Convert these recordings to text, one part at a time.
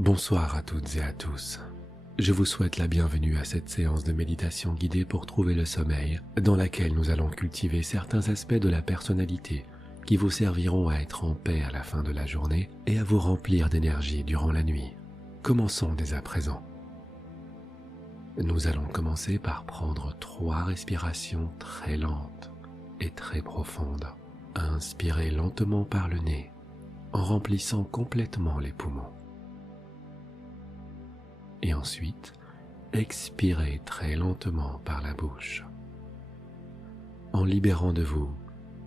Bonsoir à toutes et à tous. Je vous souhaite la bienvenue à cette séance de méditation guidée pour trouver le sommeil, dans laquelle nous allons cultiver certains aspects de la personnalité qui vous serviront à être en paix à la fin de la journée et à vous remplir d'énergie durant la nuit. Commençons dès à présent. Nous allons commencer par prendre 3 respirations très lentes et très profondes. Inspirez lentement par le nez, en remplissant complètement les poumons. Et ensuite, expirez très lentement par la bouche, en libérant de vous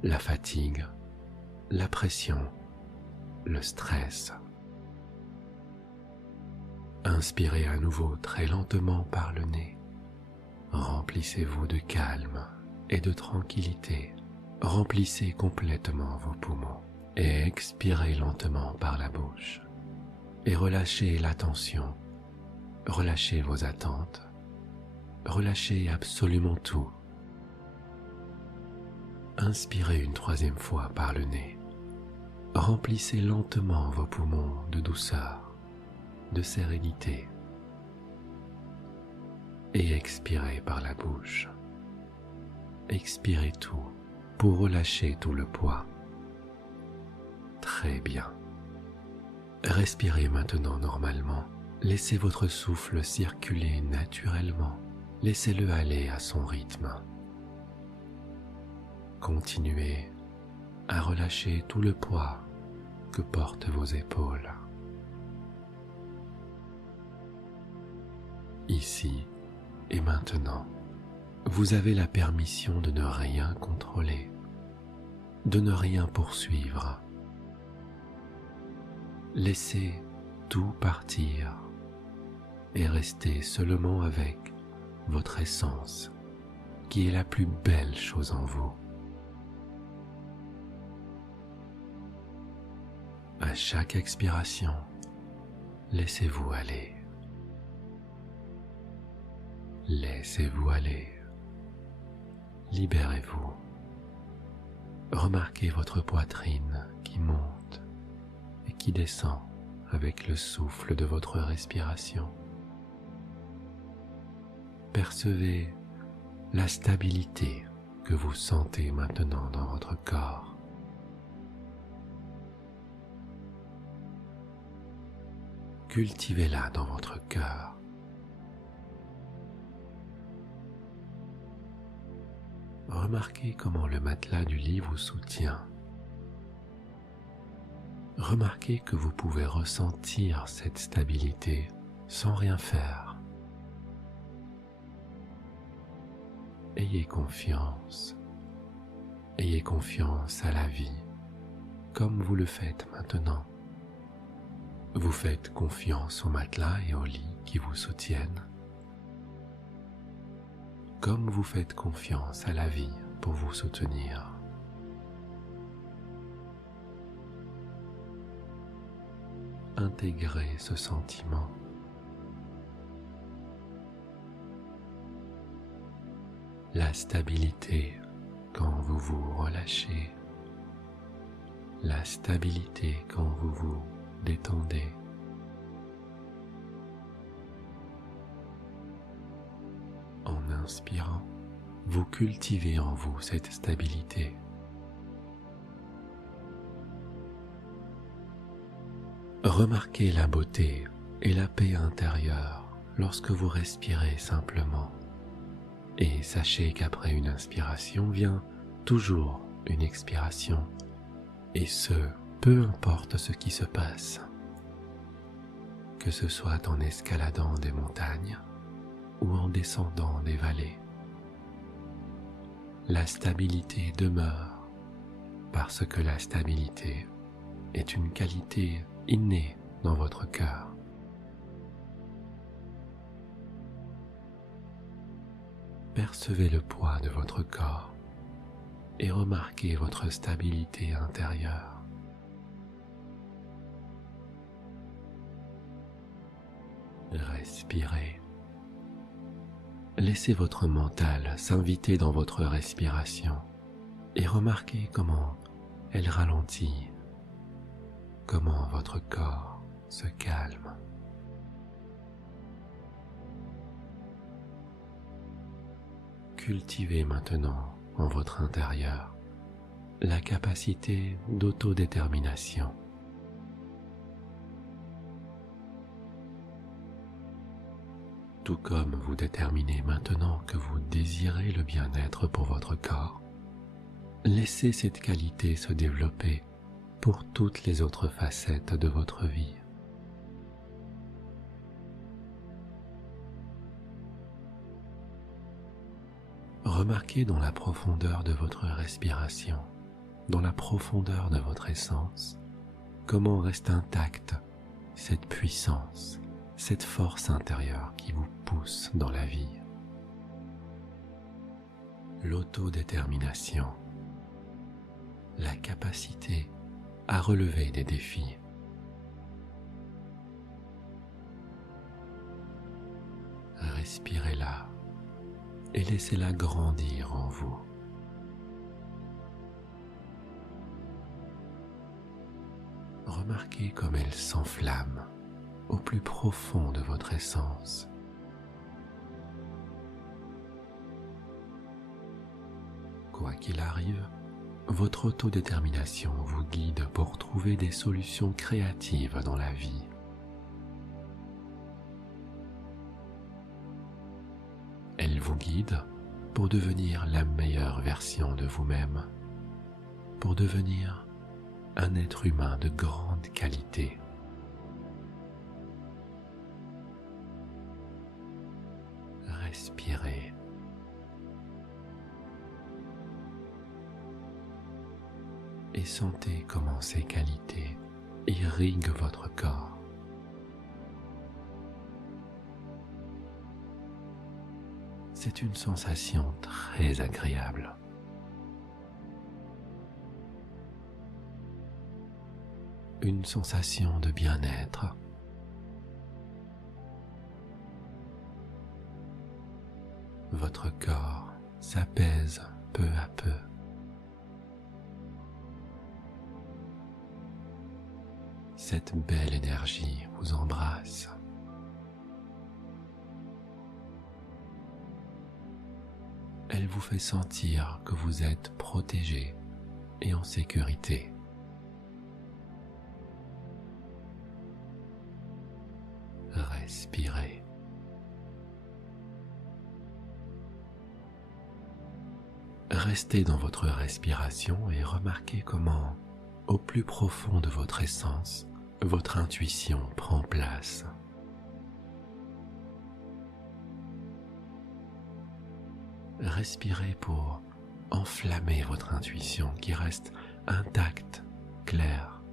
la fatigue, la pression, le stress. Inspirez à nouveau très lentement par le nez. Remplissez-vous de calme et de tranquillité. Remplissez complètement vos poumons et expirez lentement par la bouche. Et relâchez la tension, relâchez vos attentes, relâchez absolument tout. Inspirez une 3e fois par le nez. Remplissez lentement vos poumons de douceur, de sérénité. Et expirez par la bouche. Expirez tout pour relâcher tout le poids. Très bien. Respirez maintenant normalement. Laissez votre souffle circuler naturellement. Laissez-le aller à son rythme. Continuez à relâcher tout le poids que portent vos épaules. Ici et maintenant, vous avez la permission de ne rien contrôler, de ne rien poursuivre. Laissez tout partir et restez seulement avec votre essence, qui est la plus belle chose en vous. À chaque expiration, laissez-vous aller. Laissez-vous aller. Libérez-vous. Remarquez votre poitrine qui monte et qui descend avec le souffle de votre respiration. Percevez la stabilité que vous sentez maintenant dans votre corps. Cultivez-la dans votre cœur. Remarquez comment le matelas du lit vous soutient. Remarquez que vous pouvez ressentir cette stabilité sans rien faire. Ayez confiance à la vie, comme vous le faites maintenant. Vous faites confiance au matelas et au lit qui vous soutiennent, comme vous faites confiance à la vie pour vous soutenir. Intégrez ce sentiment. La stabilité quand vous vous relâchez, la stabilité quand vous vous détendez. En inspirant, vous cultivez en vous cette stabilité. Remarquez la beauté et la paix intérieure lorsque vous respirez simplement. Et sachez qu'après une inspiration vient toujours une expiration, et ce, peu importe ce qui se passe, que ce soit en escaladant des montagnes ou en descendant des vallées. La stabilité demeure parce que la stabilité est une qualité innée dans votre cœur. Percevez le poids de votre corps et remarquez votre stabilité intérieure. Respirez. Laissez votre mental s'inviter dans votre respiration et remarquez comment elle ralentit, comment votre corps se calme cultivez maintenant en votre intérieur la capacité d'autodétermination. Tout comme vous déterminez maintenant que vous désirez le bien-être pour votre corps, laissez cette qualité se développer pour toutes les autres facettes de votre vie. Remarquez dans la profondeur de votre respiration, dans la profondeur de votre essence, comment reste intacte cette puissance, cette force intérieure qui vous pousse dans la vie. L'autodétermination, la capacité à relever des défis. Respirez-la et laissez-la grandir en vous. Remarquez comme elle s'enflamme au plus profond de votre essence. Quoi qu'il arrive, votre autodétermination vous guide pour trouver des solutions créatives dans la vie. Elle vous guide pour devenir la meilleure version de vous-même, pour devenir un être humain de grande qualité. Respirez. Et sentez comment ces qualités irriguent votre corps. C'est une sensation très agréable. Une sensation de bien-être. Votre corps s'apaise peu à peu. Cette belle énergie vous embrasse. Elle vous fait sentir que vous êtes protégé et en sécurité. Respirez. Restez dans votre respiration et remarquez comment, au plus profond de votre essence, votre intuition prend place. Respirez pour enflammer votre intuition qui reste intacte, claire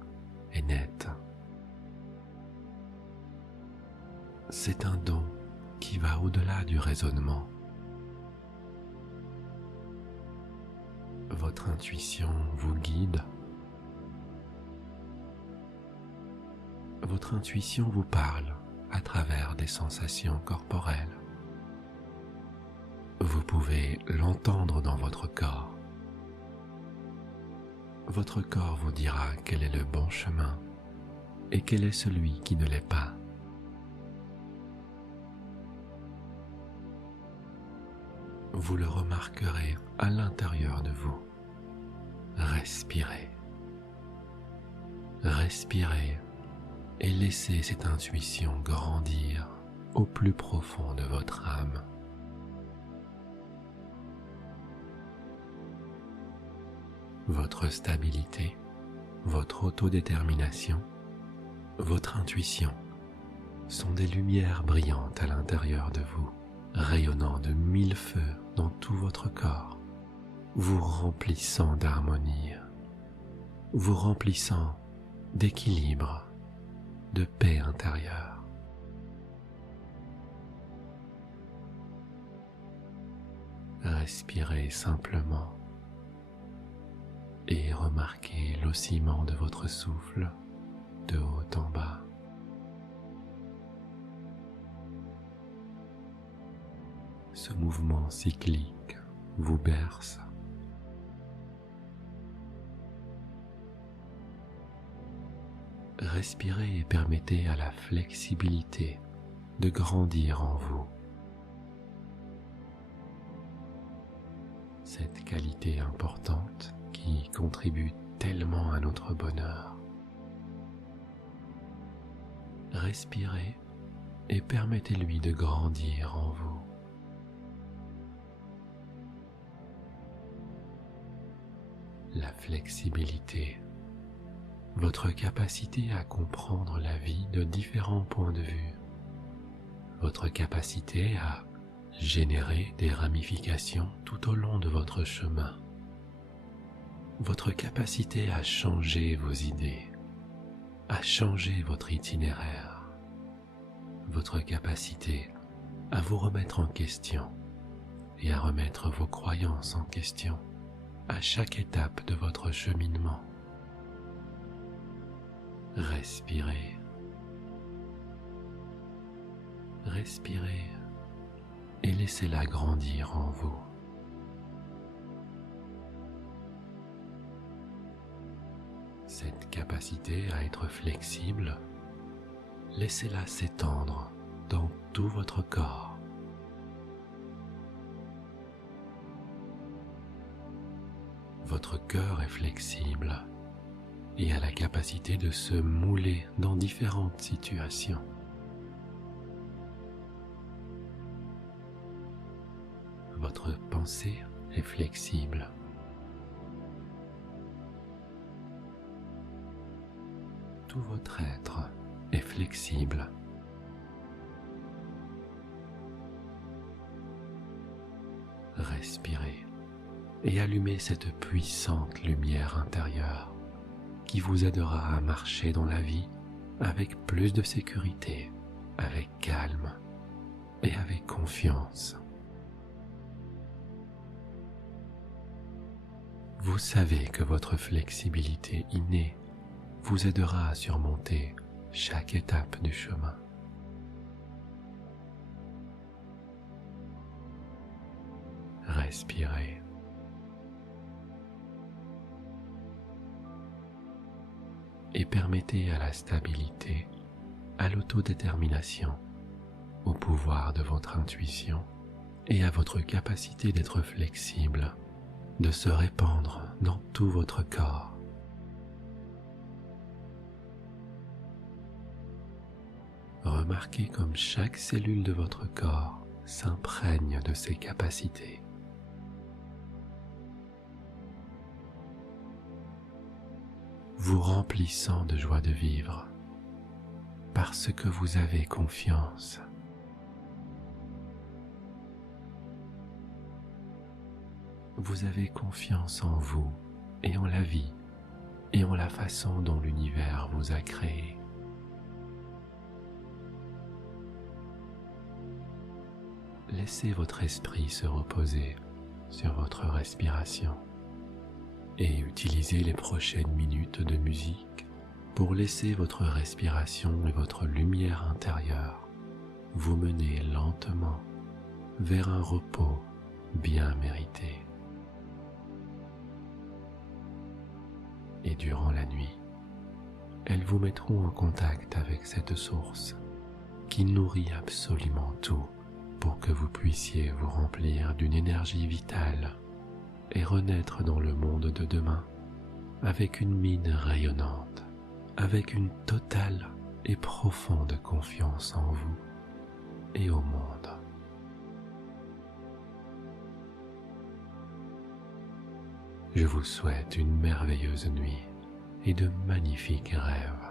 et nette. C'est un don qui va au-delà du raisonnement. Votre intuition vous guide. Votre intuition vous parle à travers des sensations corporelles. Vous pouvez l'entendre dans votre corps. Votre corps vous dira quel est le bon chemin et quel est celui qui ne l'est pas. Vous le remarquerez à l'intérieur de vous. Respirez. Respirez et laissez cette intuition grandir au plus profond de votre âme. Votre stabilité, votre autodétermination, votre intuition sont des lumières brillantes à l'intérieur de vous, rayonnant de 1000 feux dans tout votre corps, vous remplissant d'harmonie, vous remplissant d'équilibre, de paix intérieure. Respirez simplement et remarquez l'oscillement de votre souffle de haut en bas. Ce mouvement cyclique vous berce. Respirez et permettez à la flexibilité de grandir en vous. cette qualité importante qui contribue tellement à notre bonheur. Respirez et permettez-lui de grandir en vous. La flexibilité, votre capacité à comprendre la vie de différents points de vue, votre capacité à générer des ramifications tout au long de votre chemin, votre capacité à changer vos idées, à changer votre itinéraire, votre capacité à vous remettre en question et à remettre vos croyances en question à chaque étape de votre cheminement. Respirez. Respirez et laissez-la grandir en vous. Cette capacité à être flexible, laissez-la s'étendre dans tout votre corps. Votre cœur est flexible et a la capacité de se mouler dans différentes situations. Votre pensée est flexible. Tout votre être est flexible. Respirez et allumez cette puissante lumière intérieure qui vous aidera à marcher dans la vie avec plus de sécurité, avec calme et avec confiance. Vous savez que votre flexibilité innée vous aidera à surmonter chaque étape du chemin. Respirez. Et permettez à la stabilité, à l'autodétermination, au pouvoir de votre intuition et à votre capacité d'être flexible, de se répandre dans tout votre corps. Remarquez comme chaque cellule de votre corps s'imprègne de ces capacités. Vous remplissant de joie de vivre, parce que vous avez confiance. Vous avez confiance en vous et en la vie et en la façon dont l'univers vous a créé. Laissez votre esprit se reposer sur votre respiration et utilisez les prochaines minutes de musique pour laisser votre respiration et votre lumière intérieure vous mener lentement vers un repos bien mérité. Et durant la nuit, elles vous mettront en contact avec cette source qui nourrit absolument tout pour que vous puissiez vous remplir d'une énergie vitale et renaître dans le monde de demain avec une mine rayonnante, avec une totale et profonde confiance en vous et au monde. Je vous souhaite une merveilleuse nuit et de magnifiques rêves.